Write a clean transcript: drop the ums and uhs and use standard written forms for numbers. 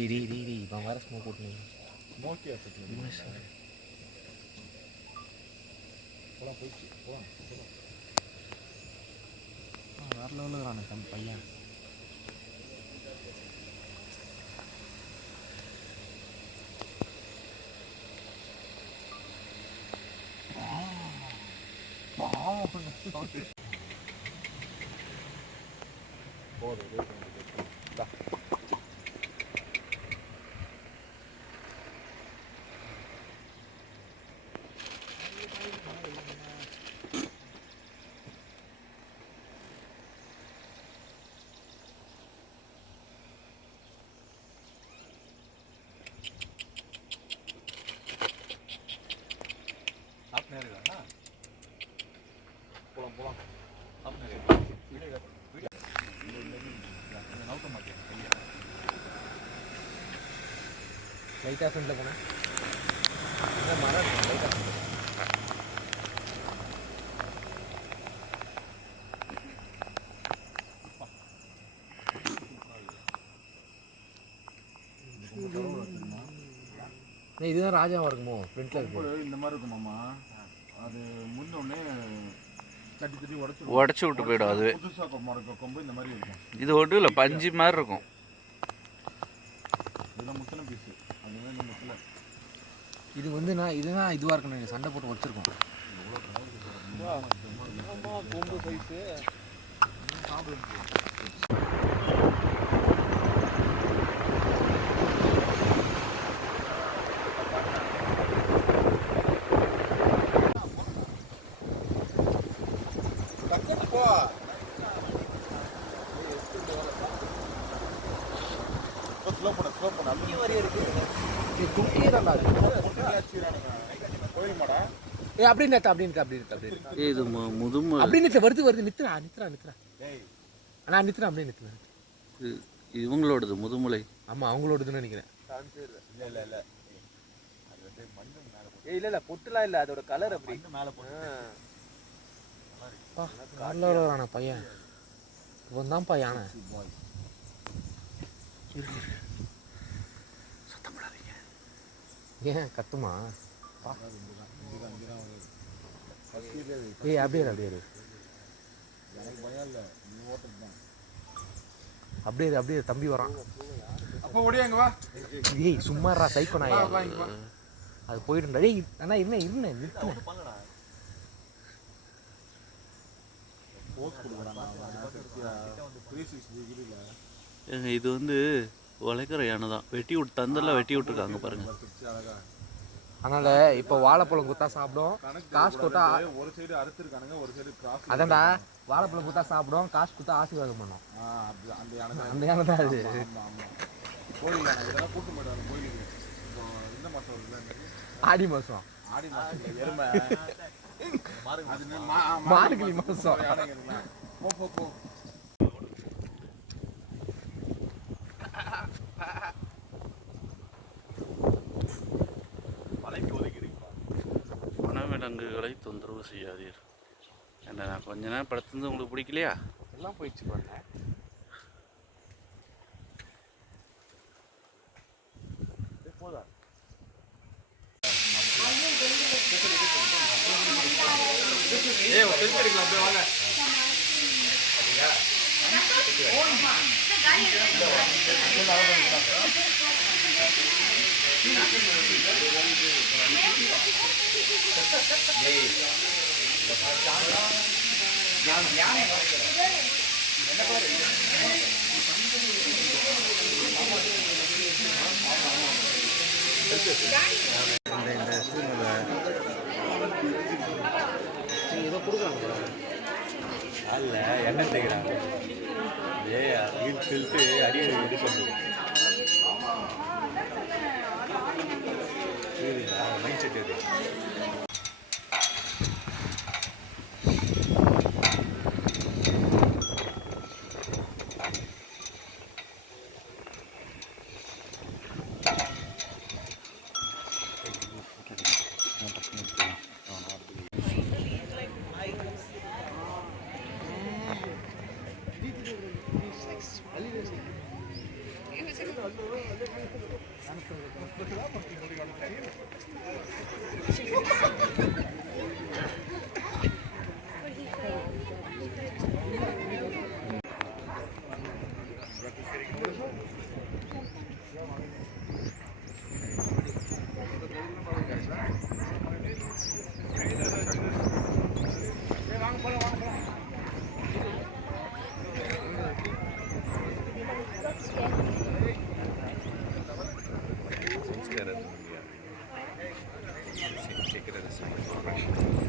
இவன் வேற ஸ்மோக் போட்டு ஸ்மோக்கியா போலாம் போயிடுச்சு போலாம் வேற லெவலில் இருக்கிறானே தம்பி பையன். போலாம் போலாம் லைட்டாக ஃப்ரெண்டில் போனேன். மரம் லைட்டாக இதுதான் ராஜாவா இருக்குமோ ஃப்ரண்ட்ல இருக்கு. இந்த மாதிரி இருக்குமாம்மா. அது முன்னொன்னே தட்டி தட்டி உடச்சி விட்டு போயிடும். அது புதுசாக கொம்பு இந்த மாதிரி இருக்கும். இது ஒன்றும் இல்லை, பஞ்சு மாதிரி இருக்கும். இதெல்லாம் முத்தனை பீஸு. அதுவே இந்த முத்தலை இது வந்து நான் இதுதான் இதுவாக இருக்கணும். சண்டை போட்டு வச்சிருக்கோம். கொம்பு சைஸு இவங்களோடது முதுமலை. ஆமா அவங்களோடதுன்னு நினைக்கிறேன். இல்ல பொட்டுலாம் இல்ல, அதோட கலர் அப்படி மேல போட்டு பையன் இவன் தான்ப்பா யானை. சத்தம் போடாதீங்க. ஏன் கத்துமா? அப்படியே அப்படியே தம்பி வரான். ஏய் சும்மாறா சைக்கோ நாயா. அது போயிடுண்டா. டேய் அண்ணா இருந்தேன் நிறுத்து. இது வந்து உழைக்கிற யானை தான். வெட்டி விட்டு தந்தெல்லாம் வெட்டி விட்டுருக்காங்க பாருங்க. அதனால இப்போ வாழைப்பழம் குத்தா சாப்பிடும், காசு கொடுத்தா ஒரு சைடு அறுத்துருக்கானுங்க, ஒரு சைடு கிராஸ். அதான்டா வாழைப்பழம் குத்தா சாப்பிடும், காசு கொடுத்தா ஆசீர்வாதம் பண்ணும். அந்த யானை தான் அது. கோயில் யானை இதெல்லாம் கூட்டு மாட்டாங்க கோயிலுக்கு. இந்த மாதம் வருதுல, ஆடி மாதம் எருமை மார்கழி மாதம் போ வனவிலங்குகளை தொந்தரவு செய்யாதீர். ஏன்னா நான் கொஞ்ச நேரம் படுத்துருந்து உங்களுக்கு பிடிக்கலையா? எல்லாம் போயிடுச்சு பாருங்க. போதா இந்த சூழ்நிலை ஏதோ கொடுக்குறாங்க அல்ல எண்ணெய் தேய்க்கிறாங்க. இழுத்து அடிக்கடி இது சொல்லுவோம். மைண்ட் செட் இது. Take it as a